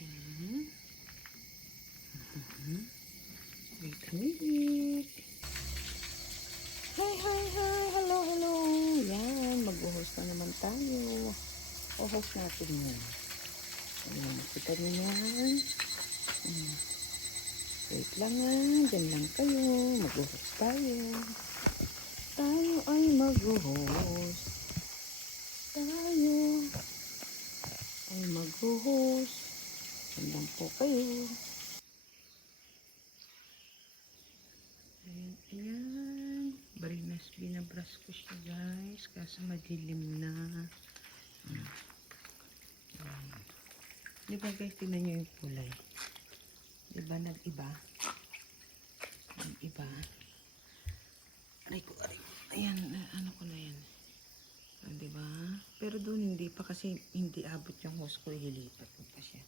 Ayan. Wait a minute. Hi, hi, hi. Hello, hello. Yan. Mag-host na naman tayo. O-host natin yan. Ayan. Kita niyo yan. Wait lang nga. Diyan lang kayo. Mag-host tayo. Tayo ay mag-host. Tayo ay mag-host. Diyan lang po kayo. Ayan, ayan. Barinas, binabras ko siya guys. Kaso madilim na. Diba guys, tingnan nyo yung kulay. Diba nag-iba? Nag-iba. Aray ko. Ayan, ano ko na yan. Diba? Pero doon hindi pa kasi hindi abot yung hose ko. Ililipat ko pa siya.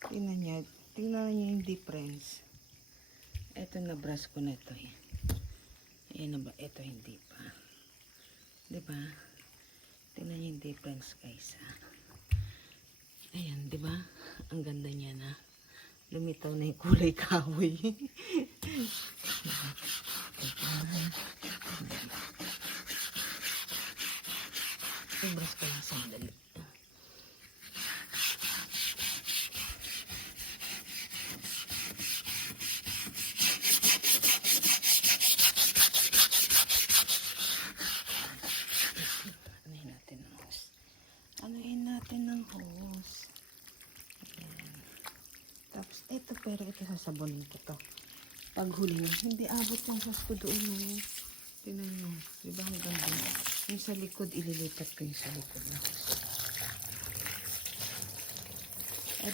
Tingnan nyo yung difference. Ito na brush ko na ito eh. Ayan na ba? Ito hindi pa. Diba? Tingnan nyo yung difference guys ha. Ayan, diba? Ang ganda niya na. Lumitaw na yung kulay kahoy. I-brush ko lang sandali. Anuhin natin ng hose. Ayan. Tapos ito, pero ito sasabonin ko to. Pag huli na, hindi abot yung hose ko doon. Tingnan nyo. Diba hanggang doon? Yung sa likod, ililipat ko yung sa likod na hose.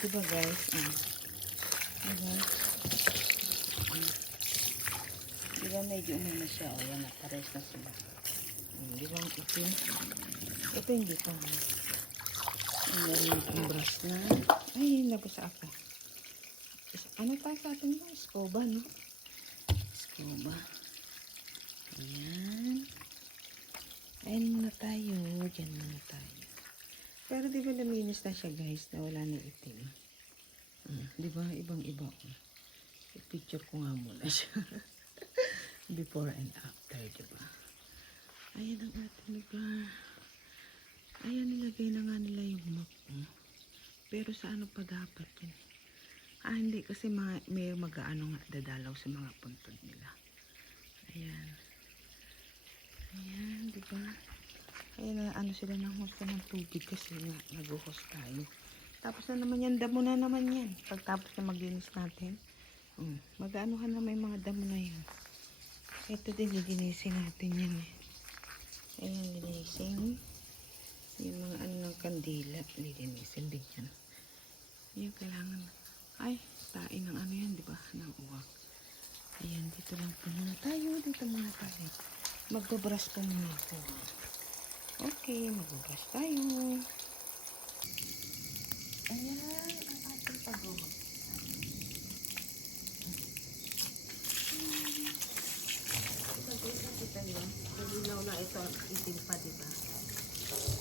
Diba guys? Diba? Diba medyo umano siya? O yan, pares na sila. Diba ang itim? Ito hindi pa. Meron yung brush na. Ay, nabasa ako. Ano pa sa atin mo? Scoba, no? Scoba. Ayan. Ayan muna tayo. Diyan muna tayo. Pero di ba naminis na siya guys na wala na itim? Di ba? Ibang-iba. I-picture ko nga muna siya. Before and after, di ba? Ayan ang ating lugar. Ayan, nilagay na nga nila yung map. Pero sa ano pa dapat yun? Hindi kasi may mag-ano nga dadalaw sa mga puntod nila. Ayan. Ayan, diba? Ayan, ano sila ng host ng tubig kasi nag-host tayo. Tapos na naman yan, damo na naman yan. Pagtapos na maglinis natin, mag-anuhan na may mga damo na yan. Ito din, linisin natin yan eh. Ayan, linisin. Yung mga ano ng kandila, lilinisin din yan. Yung kailangan, ay, tain ng ano yan, diba? Ng uwak. Ayan, dito lang po muna tayo. Dito muna tayo. Magbabrush po muna ako. Okay, magbabrush tayo. Ayan, ang ating pag-uwak. Kita nyo, nalilaw na ito, itim pa, diba?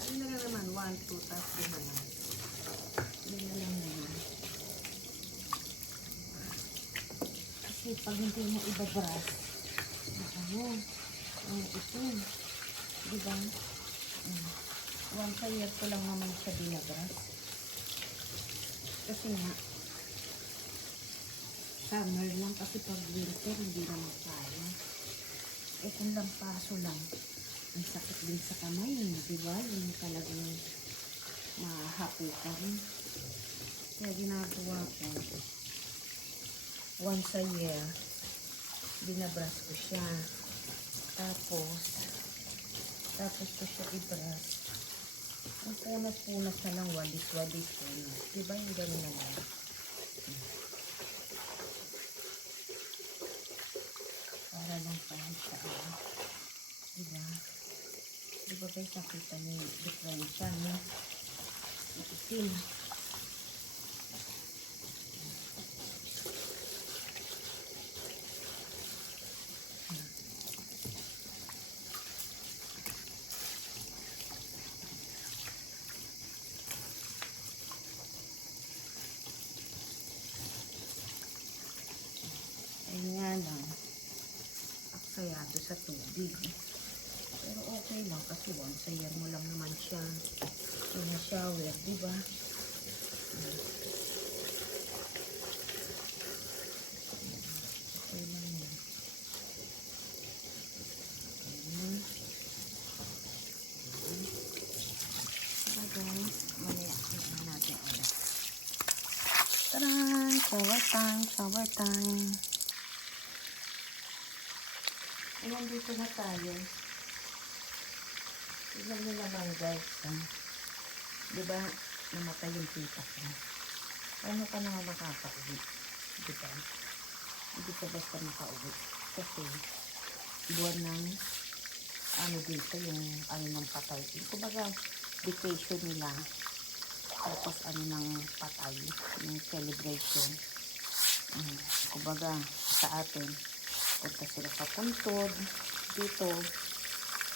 Ano na naman, 1, 2, tapos 5 na. Hindi na lang naman. Kasi pag hindi mo ibabrush, ang itim. Diba? Once a year ko lang naman siya binabrush. Kasi nga, summer lang kasi pag winter, hindi naman kaya. Kung lampaso lang, ang sakit din sa kamay, diba? Yung talagang mahapukan. Kaya ginagawa ko, once a year, binabrush ko siya. Tapos ko siya i-brush. Ang punas-punas na lang, wadis-wadis ko. Diba yung gano'n na lang? Para lang kahit saan. Diba? Diba guys, nakita niyo yung diferensya, no? Itim. dito sa tubig. Pero okay lang kasi once a year mo lang naman siya ina-shower, di ba? Okay lang yan. Guys, mamaya na natin ulit. Taran! Shower time! Shower time! Ayan, dito na tayo. Tignan nyo naman guys. Diba, namatay yung tita ko. Ano ka naman makakauwi? Diba? Hindi ka basta makauwi. Kasi, buwan ng ano dito, yung ano ng patay. Kumbaga, vacation nila. Tapos ano ng patay, yung celebration. Kumbaga, sa atin, punta sila sa puntod, dito,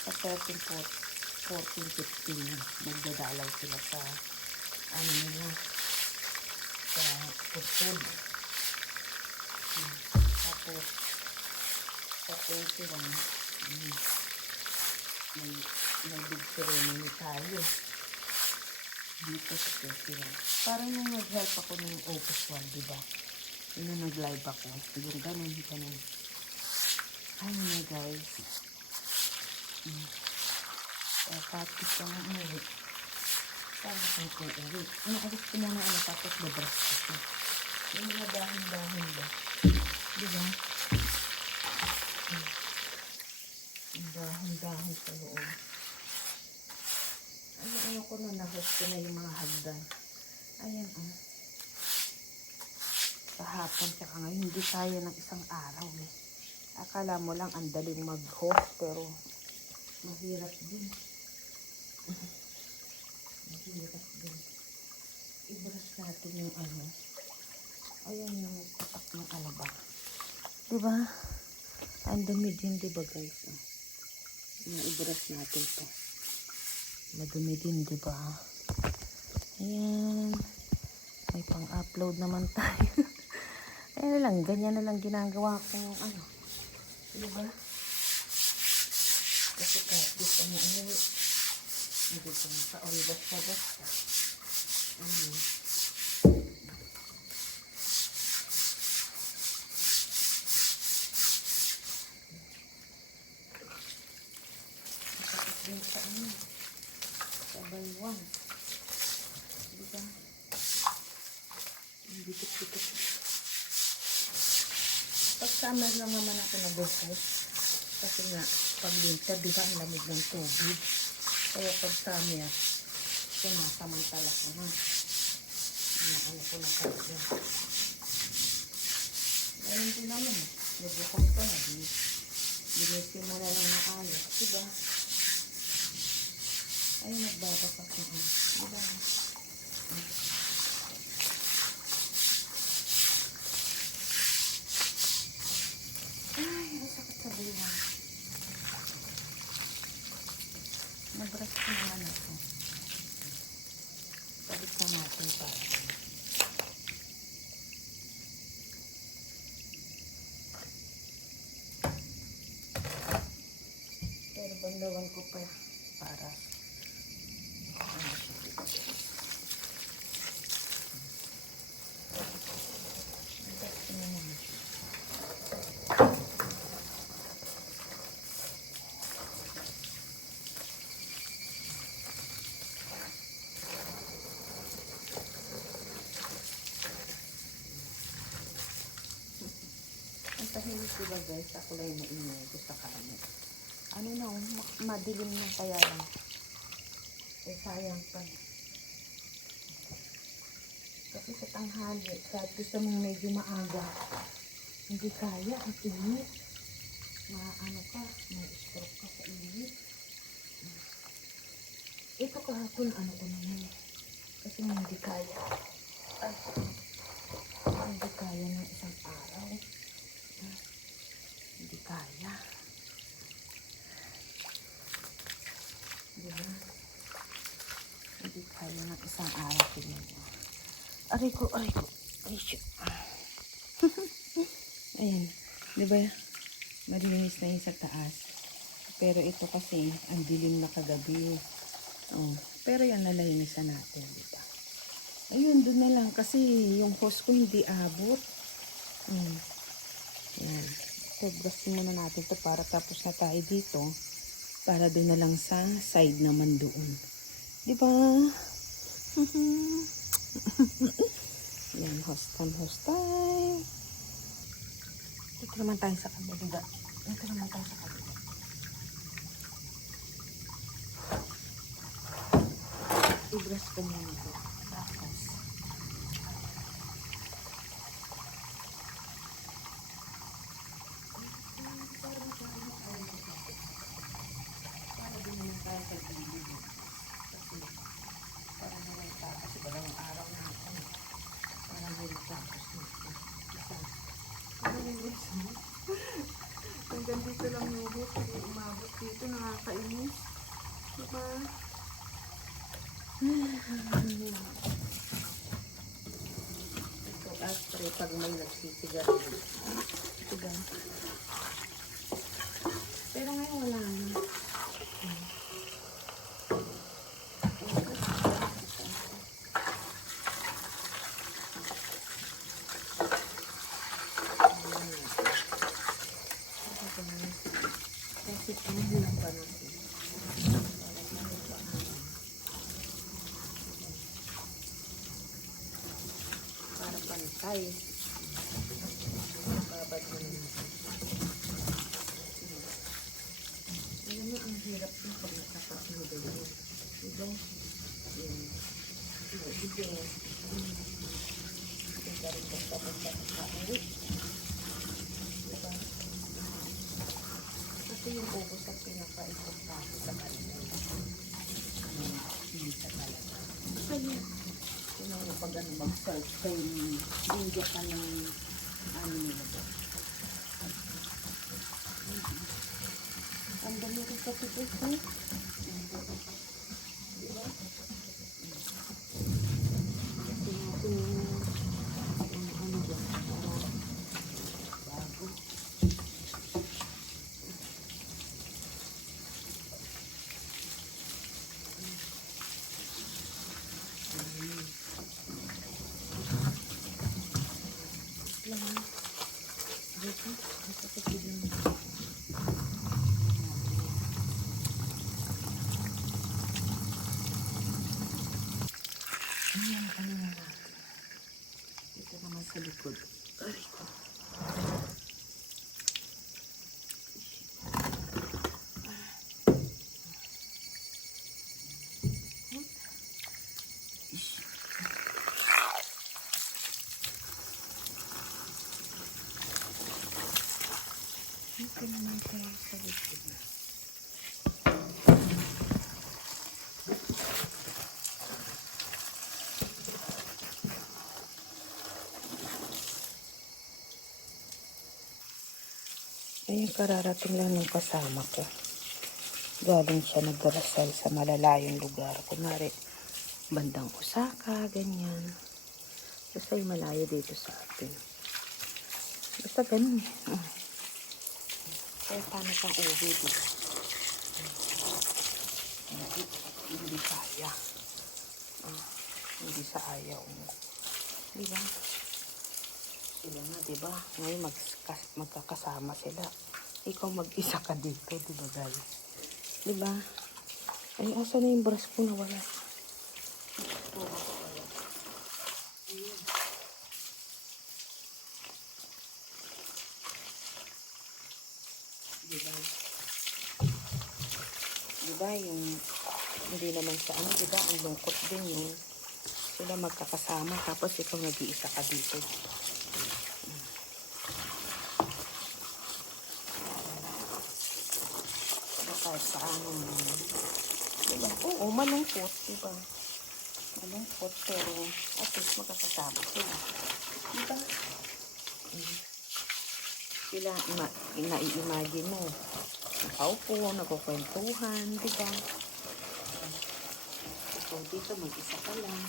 sa 13, 14, 15, magdadalaw sila sa, ano nila, sa puntod. Tapos, sa 21, may big ceremony tayo. Dito sa 21. Parang yung nag-help ako ng Opus 1, diba? Yung nag-live ako. Yung ganun. Ano na guys. Practice ko na ulit. Para ko ulit. Inaalis ko na tapos babras ko siya. Yung mga dahon-dahon ba? Diba? Yung dahon-dahon sa loob. Ano ko na nahos ko na yung mga hagdan. Ayan Kahapon tsaka ngayon, hindi kaya ng isang araw eh. Akala mo lang ang daling mag-host, pero mahirap din. Mahirap din. Ibras natin yung ano. Ayan yung patak ng ano ba. Diba? Ang dumi din, diba guys? Ibras natin to. Madumi din, diba? Ayan. May pang-upload naman tayo. Ayan lang, ganyan na lang ginagawa ko yung ano. Diba? Kasi kahit gusto mo umuwi. Hindi ko na sa-uwi basta-basta. Masakit din sa ano. Sa baywang. Diba? Dikit-dikit. Pag summer lang naman ako nag-host. Kasi nga, pag winter, diba ang lamig ng tubig. Kaya pag summer, sinasamantala ko na. Ano ko na talaga. Ganun din naman eh. Nag-host ko na. Binisimula lang na ayos. Diba? Ayun, nagbabakas na ano. Diba? Ay, masakit sa buwan. Nag-brush ko naman ako. Balik na natin para. Pero bandawan ko pa para ano siya dito. Nag-brush ko naman siya. Ang tahimik diba guys, ako lang yung maingay ko sa kanin. Ano na, madilim na kaya lang. Eh sayang pa. Kasi sa tanghali, kahit gusto mong medyo maaga, hindi kaya, ang init. Ano ka, may stroke ka sa init. Ito kahapon, ano ko na yun. Kasi hindi kaya. Ay, hindi kaya ng isang araw. Hindi kaya. Diba? Hindi kaya ng isang araw. Tingnan mo. Aray ko. Ay, shit. Ayan. Diba? Malinis na yun sa taas. Pero ito kasi, ang dilim na kagabi. Oh, pero yan nalinisan natin, diba? Ayun, doon na lang. Kasi yung hose ko hindi abot. Yan. Tagbasin muna natin to para tapos na tayo dito. Para doon na lang sa side naman doon. Diba? Yan, hose time. Dito naman tayo sa kabila. Dito naman tayo sa kabila. I-brush ko muna ito. Tapos, para din naman tayo sa gilid. Kasi, para naman tayo. Kasi dalawang araw na ako. Para din matapos nito. Isa. Para din gusto mo. Hanggang dito lang yung hook. Kasi umabot dito. Nakakainis. Diba? Ito after pag may nagsisigarilyo. Diba? Pero ngayon wala na. Kasi pinihilang pa natin. Para pantay. Babad mo na natin. Alam mo, ang hirap yung pag nakapas ng ganyan. Diba? Yan. Diba? Diba rin tapos. Diba? Kasi yung ubos ang pinaka-importante sa kanila. Hindi sa talaga. Kasi yung pag mag-search kayo, hindi ka ng nila ba? Ang dami rin sa tipis ko. Diba? Kasi natin yung ano dyan. Bago. Ayan, ano na natin. Ito naman sa likod. Aray ko. Ito naman tayo sa likod na. Ayun, kararating lang ng kasama ko. Galing siya nagdarasal sa malalayong lugar. Kunwari, bandang Osaka, ganyan. Basta yung malayo dito sa atin. Basta ganun. Kaya paano pang uwi, diba? Hindi kaya. Hindi sa ayaw mo. Diba? Sila nga, diba? Ngayon magkakasama sila. Ikaw mag-isa ka dito, diba guys? Diba? Ay, asa na yung brush ko na wala? Ayun. Diba? Diba yung hindi naman sa ano, diba? Ang lungkot din yun. Sila magkakasama tapos ikaw nag-iisa ka dito. Kahit paano mo. Diba? Oo, malungkot. Diba? Malungkot pero at least magkakasama sila. Diba? Sila, nai-imagine mo. Nakaupo, nagkukwentuhan. Diba? Ikaw dito, mag-isa ka lang.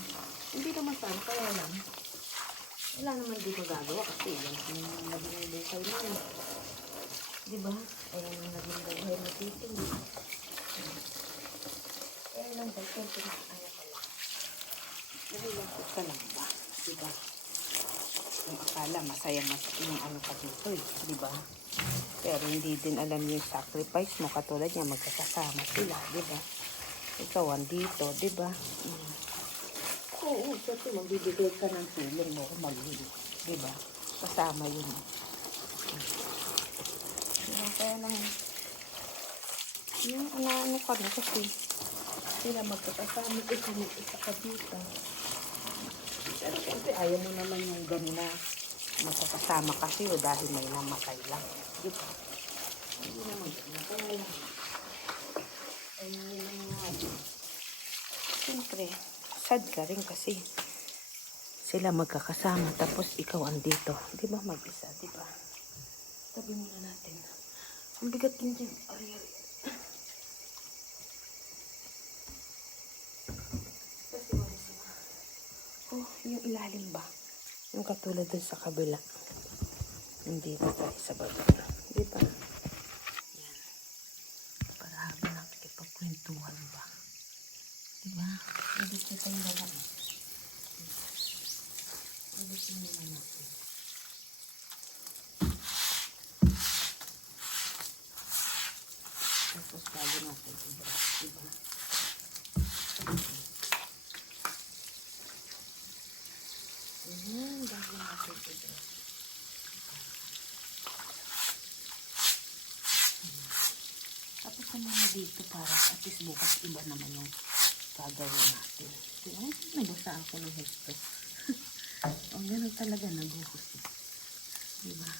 Hindi naman sana, kaya lang. Wala naman dito gagawa kasi yan yung nabinibigay mo. Diba? Ayan ang naging buhay mo dito. Kaya lang ba, kung ano ka lang. Nalilungkot ka lang ba? Diba? Yung akala masaya yung ano ka dito eh. Diba? Pero hindi din alam yung sacrifice mo. Katulad niya, magkakasama sila. Diba? Ikaw andito. Diba? Oo, kasi magbibigay ka ng tulong mo kung maghuli. Diba? Kasama yun. Diba? Kaya lang, yung ano ka na kasi sila magkakasama isa ka dito. Pero kasi ayaw mo naman yung gano'n na magkakasama kasi o dahil may namatay lang. Diba? Hindi naman gano'n. Kaya lang. Ayun lang nga. Siyempre, sad ka rin kasi sila magkakasama tapos ikaw andito. Diba mag-isa? Diba? Tabi muna natin. Ang bigat din dyan. Ari. Oh, yung ilalim ba? Yung katulad dun sa kabila. Nandito tayo sa baba. Diba? Yan. Para habang nakikipagkwentuhan ba? Diba? Nandito tayo baba. Nandito muna natin. Tapos bago natin i-brush. Diba? Ayan, bago natin i-brush. Tapos naman dito para at least bukas iba naman yung gagawin natin. Diba? Nabasa ako ng husto. O, gano'n talaga naguhusto. Diba?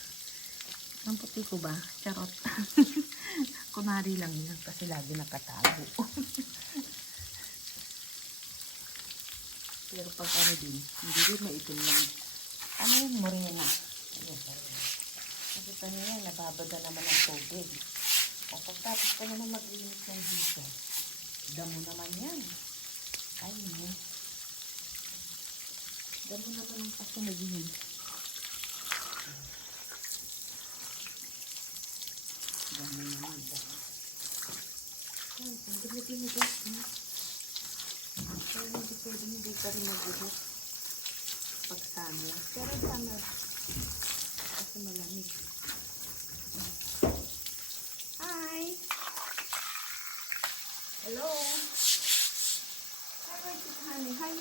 Ang puti ko ba? Charot. Kunwari lang yun kasi lagi nakatago. Pero pag ano din, hindi rin maitim lang. Ano yun? Morena. Ayan, morena. Kasi pa niya, nababada naman ang tubig. O pagtapos ka naman mag-init ng dito, damo naman yan. Ay, no. Damo naman ang kasunod yun. Damo naman, damo. Ay, ang dumi-dumi-gas, no? Kaya hindi pwede hindi ka rin mag-ugot pag summer. Pero summer, kasi malamig. Hi! Hello! Hi, where's it, honey? Hi!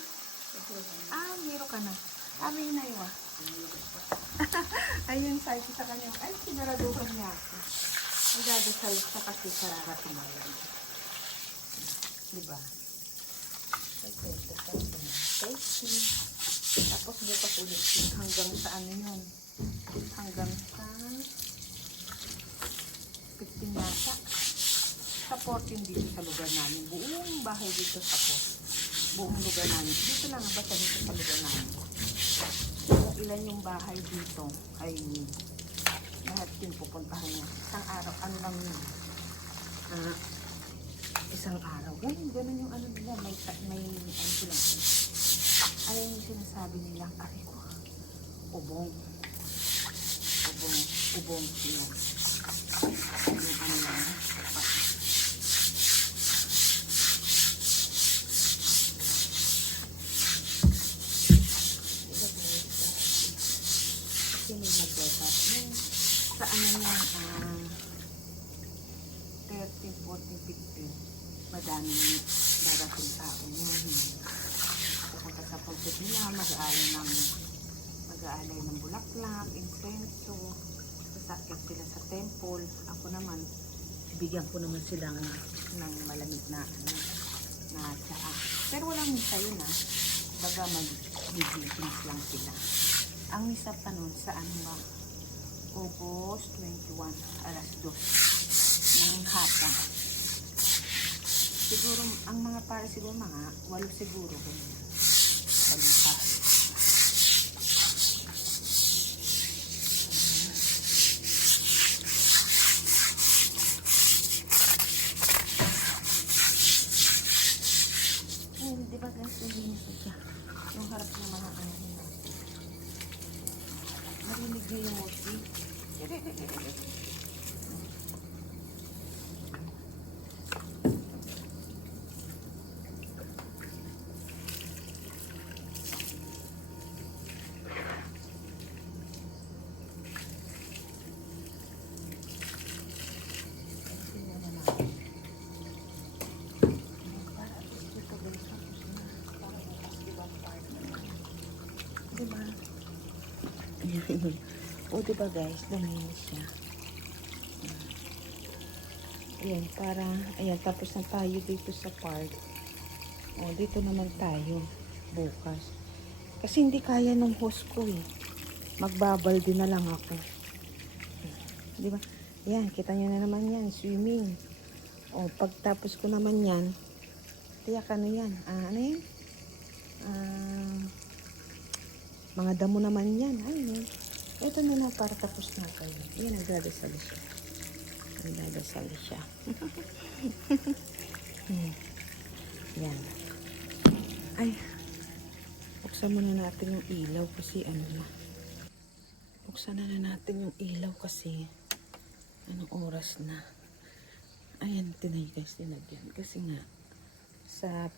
Ah, meron ka na. Ah, may inaywa. Ayun, sabi ko sa kanya, ay, sinaraduhan niya ako. Ang dadasal siya kasi sararating mo yan. Diba? Okay, dasal ko na. Tasty. Tapos bukas ulit hanggang sa ano yun. Hanggang sa 15 yata. Sa 14 dito sa lugar namin. Buong bahay dito sa 14. Buong lugar namin. Dito lang basta dito sa lugar namin. So, ilan yung bahay dito ay lahat yung pupuntahan niya. Isang araw, ano lang yun. Isang araw. Ganun yung ano nila. May ano sila. Ano yung sinasabi nila? Ari ko. Ubong sila. Yung ano lang. Kasi may mag-whatsapp. Sa ano yan, 13, 14, 15. Madaming darating tao niya. Pupunta sa pulpit nila, mag-aalay ng bulaklak, insenso, sasakyan sila sa temple. Ako naman, bigyan ko naman sila ng malamig na tsaa. Pero walang misa yun baga mag-greetings lang sila. Ang misa pa nun sa ano ba? August 21, alas 2 ng hapon. Siguro, ang mga pare siguro mga 8 siguro. Ganyan. 8 pare. Di ba guys, nilinis siya. Yung harap ng mga ano natin. Marinig niyo yung mochi. Ayan. O, diba guys, luminis siya. Ayan, para, ayan, tapos na tayo dito sa park. O, dito naman tayo bukas. Kasi hindi kaya nung host ko eh. Magbabalde na lang ako. Di ba? Yan, kita nyo na naman yan, swimming. O, pagtapos ko naman yan, tiyak ano yan, ano yan? Mga damo naman yan. Ayun. Ito na lang para tapos na tayo. Yan, nagdadasal siya. Nagdadasal siya. Yan. Ay, buksan muna natin yung ilaw kasi ano na. Buksan na natin yung ilaw kasi anong oras na. Ayan, tinay guys, tinagyan. Kasi nga, sa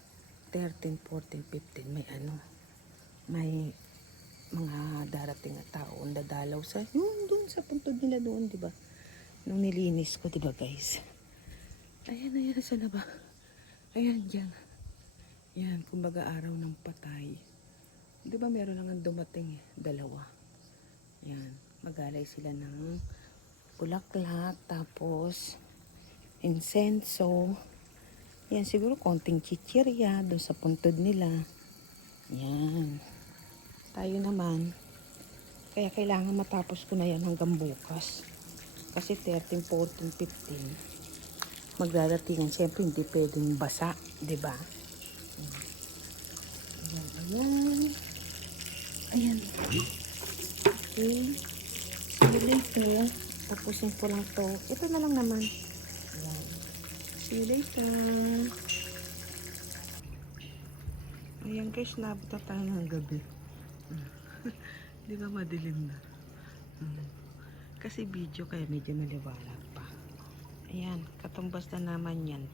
13, 14, 15, may ano, may mga darating na tao ang dadalaw sa, yun, doon sa puntod nila doon, di ba? Nung nilinis ko, di ba guys? Ayan, ayan, sa laba. Ayan, dyan. Yan, kumbaga araw ng patay. Di ba meron lang ang dumating eh, dalawa. Yan, magalay sila ng bulaklak, tapos insenso. Yan, siguro konting chichirya doon sa puntod nila. Yan. Tayo naman, kaya kailangan matapos ko na yan hanggang bukas. Kasi 13, 14, 15, magdadatingan. Siyempre, hindi pwedeng basa, di ba? Ayan, ayan. Ayan. Okay. So, later, tapusin ko lang to. Ito na lang naman. Ayan. See you later. Ayan guys, naabot na tayo ng gabi. Di ba madilim na? Kasi video kaya medyo maliwanag pa. Ayan, katumbas na naman yan.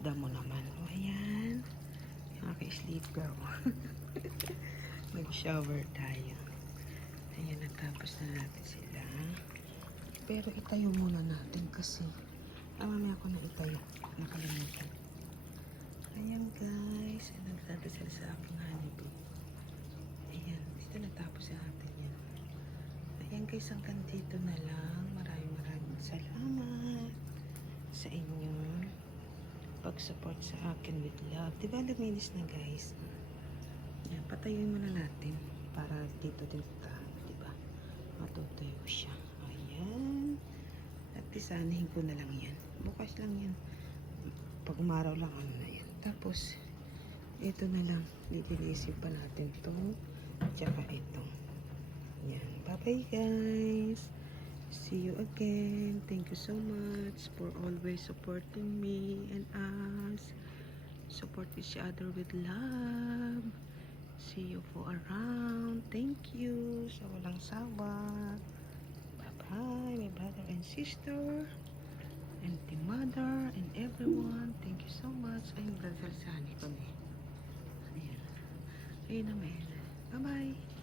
Damo naman. O, ayan. Naka-sleep girl. Nag-shower tayo. Ayan, natapos na natin sila. Pero itayo muna natin kasi mamaya ako na itayo. Nakalimutan. Ayan guys, nagdadasal sa aking honeybee. Ayan, dito natapos sa atin yan. Ayan guys, hanggang dito na lang. Maraming salamat sa inyong pag-support sa akin with love. Diba luminis na guys? Ayan, patayuin muna natin para dito din tayo, diba? Matutuyo siya. Ayan. At isanahin ko na lang yan. Bukas lang yan. Pag umaraw lang ano na yan. Tapos, ito na lang. Lilinisin pa natin to. Tsaka ito. Yan. Bye-bye guys. See you again. Thank you so much for always supporting me and us. Support each other with love. See you for around. Thank you. Sa walang sawa. Bye-bye, my brother and sister. And the mother and everyone, thank you so much. Ay, magdasal kami. Ayan. Ayun naman. Bye-bye.